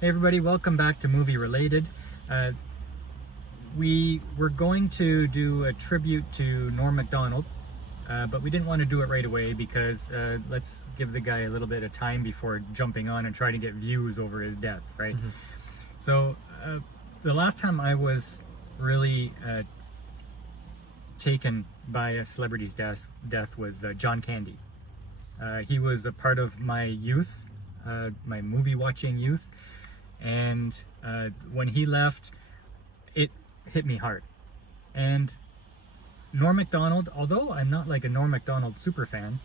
Hey everybody, welcome back to Movie Related. We were going to do a tribute to Norm Macdonald, but we didn't want to do it right away because let's give the guy a little bit of time before jumping on and trying to get views over his death, right? Mm-hmm. So the last time I was really taken by a celebrity's death was John Candy. He was a part of my youth, my movie watching youth. And when he left, it hit me hard. And Norm Macdonald, although I'm not like a Norm Macdonald super fan,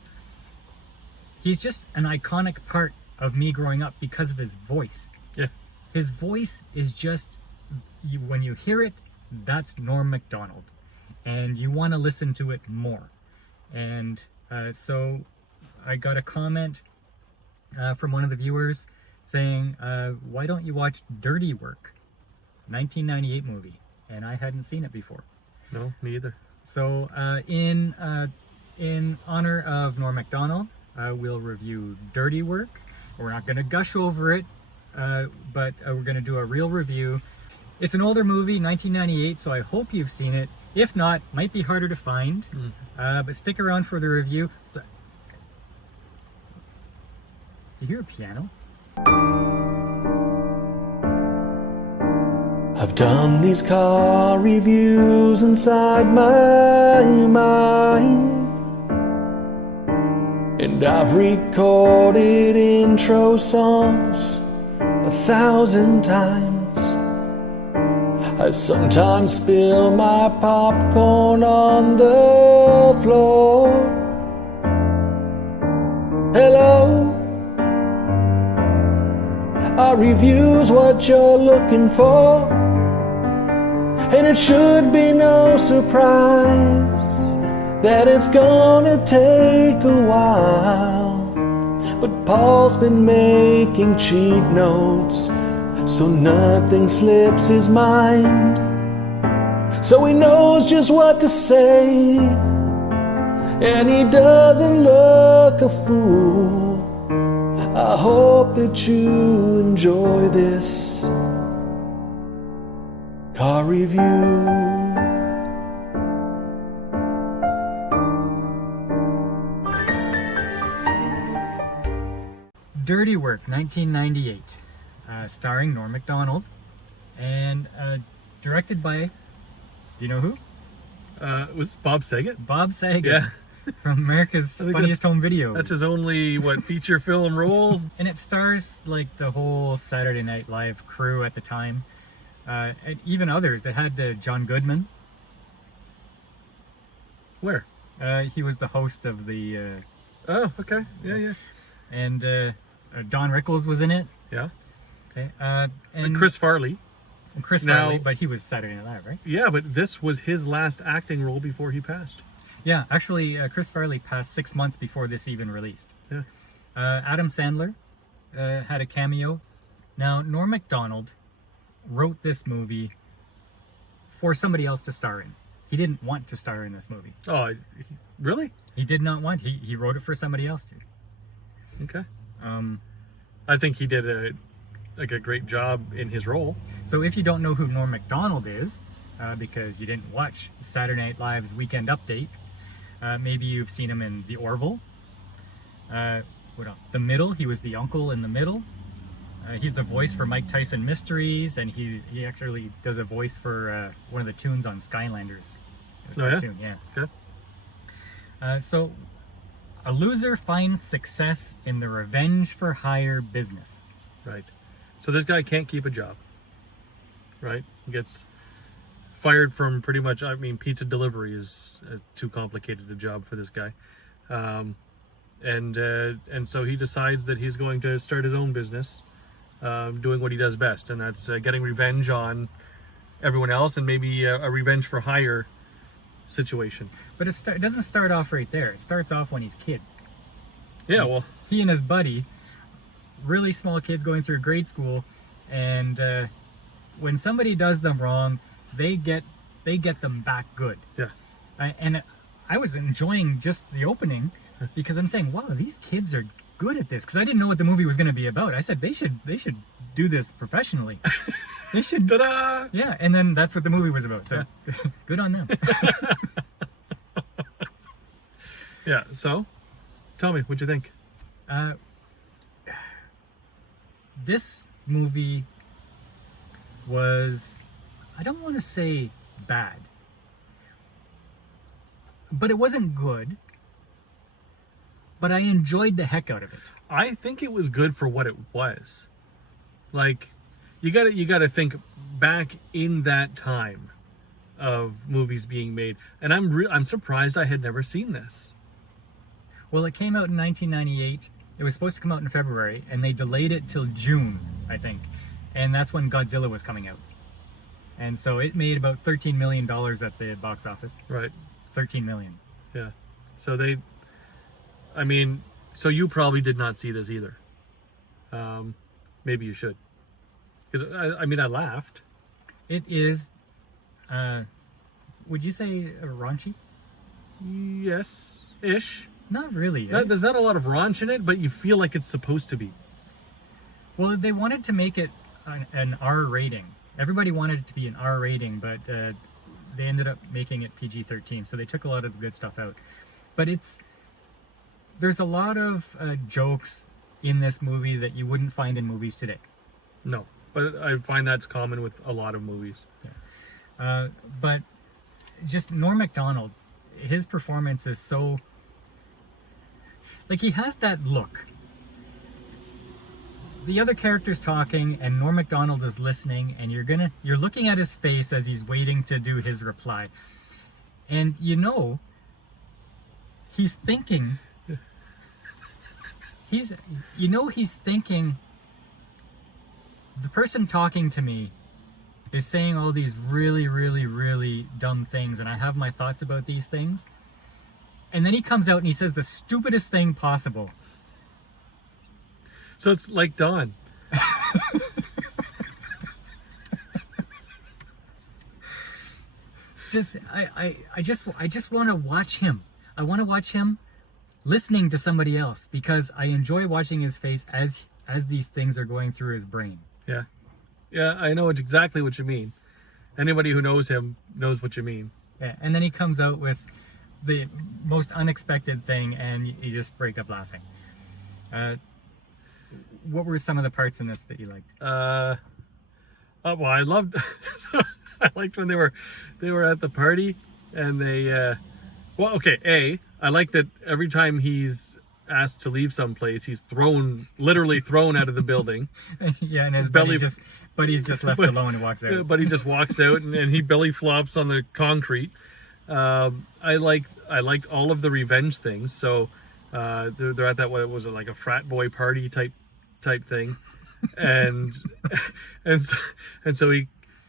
he's just an iconic part of me growing up because of his voice. Yeah. His voice is just, when you hear it, that's Norm Macdonald. And you want to listen to it more. And so I got a comment from one of the viewers saying, why don't you watch Dirty Work, 1998 movie? And I hadn't seen it before. No, me either. So in honor of Norm Macdonald, we'll review Dirty Work. We're not going to gush over it, but we're going to do a real review. It's an older movie, 1998, so I hope you've seen it. If not, might be harder to find, but stick around for the review. You hear a piano? I've done these car reviews inside my mind, and I've recorded intro songs 1,000 times. I sometimes spill my popcorn on the floor. Hello, our review's what you're looking for, and it should be no surprise that it's gonna take a while. But Paul's been making cheat notes so nothing slips his mind, so he knows just what to say, and he doesn't look a fool. I hope that you enjoy this car review. Dirty Work, 1998, starring Norm Macdonald, and directed by, do you know who? Was Bob Saget? Bob Saget. Yeah. From America's Funniest Home Videos. That's his only, feature film role? And it stars like the whole Saturday Night Live crew at the time. And even others. It had John Goodman. Where? He was the host of the... Oh, okay. Yeah. And Don Rickles was in it. Yeah. Okay. And Chris Farley. Farley, but he was Saturday Night Live, right? Yeah, but this was his last acting role before he passed. Yeah, actually, Chris Farley passed 6 months before this even released. Yeah. Adam Sandler had a cameo. Now, Norm Macdonald wrote this movie for somebody else to star in. He didn't want to star in this movie. Oh, really? He did not want. He wrote it for somebody else to. Okay. I think he did a great job in his role. So if you don't know who Norm Macdonald is, because you didn't watch Saturday Night Live's Weekend Update, maybe you've seen him in The Orville. What else? The Middle. He was the uncle in The Middle. He's the voice for Mike Tyson Mysteries, and he actually does a voice for one of the tunes on Skylanders. Oh, yeah? Tune, yeah. Okay. So, a loser finds success in the revenge for hire business. Right. So this guy can't keep a job. Right? He gets fired from pretty much, pizza delivery is too complicated a job for this guy. And so he decides that he's going to start his own business, doing what he does best, and that's getting revenge on everyone else, and maybe a revenge for hire situation. But it doesn't start off right there. It starts off when he's kids. Yeah, well, he and his buddy, really small kids going through grade school, and when somebody does them wrong, they get them back good. Yeah. And I was enjoying just the opening because I'm saying, wow, these kids are good at this, because I didn't know what the movie was going to be about. I said they should do this professionally. They should. Ta-da! Yeah, and then that's what the movie was about. So good on them. Yeah. So, tell me, what'd you think? This movie was, I don't want to say bad, but it wasn't good. But I enjoyed the heck out of it. I think it was good for what it was. Like, you gotta think back in that time of movies being made, and I'm surprised I had never seen this. Well, it came out in 1998. It was supposed to come out in February, and they delayed it till June, I think. And that's when Godzilla was coming out. And so it made about $13 million at the box office. Right. 13 million. Yeah. So so you probably did not see this either. Maybe you should. Because, I laughed. It is, would you say raunchy? Yes-ish. Not really. Eh? There's not a lot of raunch in it, but you feel like it's supposed to be. Well, they wanted to make it an R rating. Everybody wanted it to be an R rating, but they ended up making it PG-13. So they took a lot of the good stuff out. But there's a lot of jokes in this movie that you wouldn't find in movies today. No, but I find that's common with a lot of movies. Yeah. But just Norm Macdonald, his performance is so... Like, he has that look. The other character's talking, and Norm Macdonald is listening, and you're looking at his face as he's waiting to do his reply. And he's thinking... He's thinking, the person talking to me is saying all these really, really, really dumb things, and I have my thoughts about these things. And then he comes out and he says the stupidest thing possible. So it's like Don. I just want to watch him. I want to watch him listening to somebody else, because I enjoy watching his face as these things are going through his brain. Yeah. Yeah, I know exactly what you mean. Anybody who knows him knows what you mean. Yeah, and then he comes out with the most unexpected thing, and you just break up laughing. What were some of the parts in this that you liked? Well, I loved. I liked when they were at the party, and they. Well, okay. I like that every time he's asked to leave someplace, he's literally thrown out of the building. Yeah, and his belly buddy's just left alone and walks out. But he just walks out, and he belly flops on the concrete. I liked all of the revenge things. So they're at that, what was it, like a frat boy party type thing, and so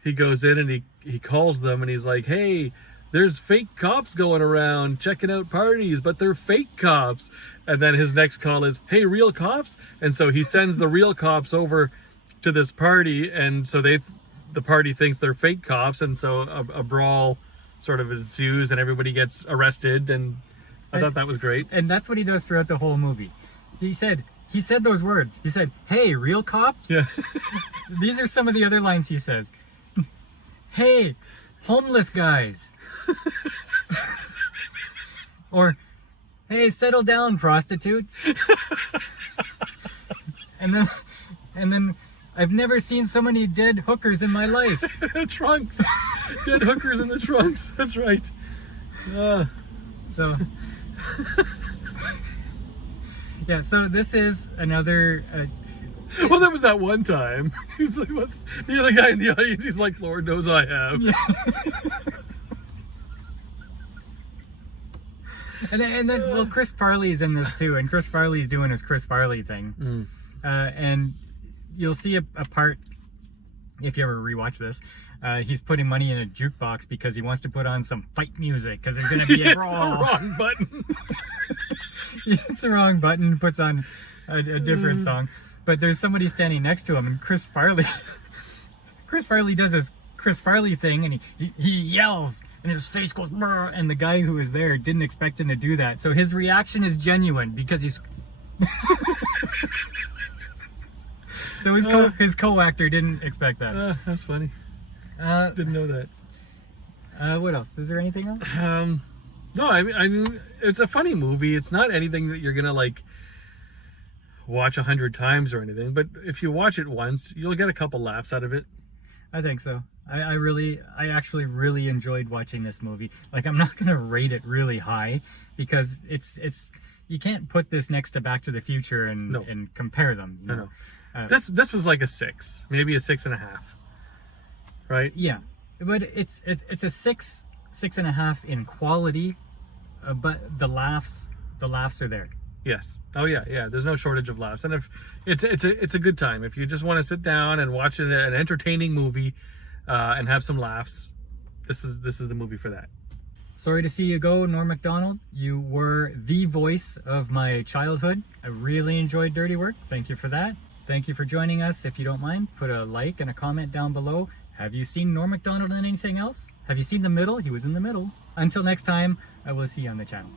he goes in and he calls them, and he's like, hey, there's fake cops going around checking out parties, but they're fake cops. And then his next call is, hey, real cops? And so he sends the real cops over to this party, and so the party thinks they're fake cops, and so a brawl sort of ensues, and everybody gets arrested, and I thought that was great. And that's what he does throughout the whole movie. He said those words. He said, hey, real cops? Yeah. These are some of the other lines he says. Hey, homeless guys. Or, hey, settle down, prostitutes. and then I've never seen so many dead hookers in my life. Trunks. Dead hookers in the trunks. That's right. So yeah, so this is another well, there was that one time. He's like, what's the other guy in the audience? He's like, Lord knows I have. Yeah. and then well, Chris Farley's in this too, and Chris Farley's doing his Chris Farley thing. And you'll see a part, if you ever rewatch this, he's putting money in a jukebox because he wants to put on some fight music, because there's going to be a brawl. It's the wrong button. It's the wrong button, puts on a different song. But there's somebody standing next to him, and Chris Farley does his Chris Farley thing, and he yells, and his face goes, brr, and the guy who was there didn't expect him to do that. So his reaction is genuine, because he's So his co-actor didn't expect that. That's funny. Uh, Didn't know that. what else? Is there anything else? No, I mean, it's a funny movie. It's not anything that you're gonna like watch 100 times or anything. But if you watch it once, you'll get a couple laughs out of it. I think so. I actually really enjoyed watching this movie. Like, I'm not gonna rate it really high because it's you can't put this next to Back to the Future and compare them. You know? This was like a 6, maybe a 6.5, right? Yeah, but it's a 6.5 in quality, but the laughs are there. Yes. Oh yeah. There's no shortage of laughs, and if it's a good time if you just want to sit down and watch an entertaining movie and have some laughs. This is the movie for that. Sorry to see you go, Norm Macdonald. You were the voice of my childhood. I really enjoyed Dirty Work. Thank you for that. Thank you for joining us. If you don't mind, put a like and a comment down below. Have you seen Norm Macdonald in anything else? Have you seen The Middle? He was in The Middle. Until next time, I will see you on the channel.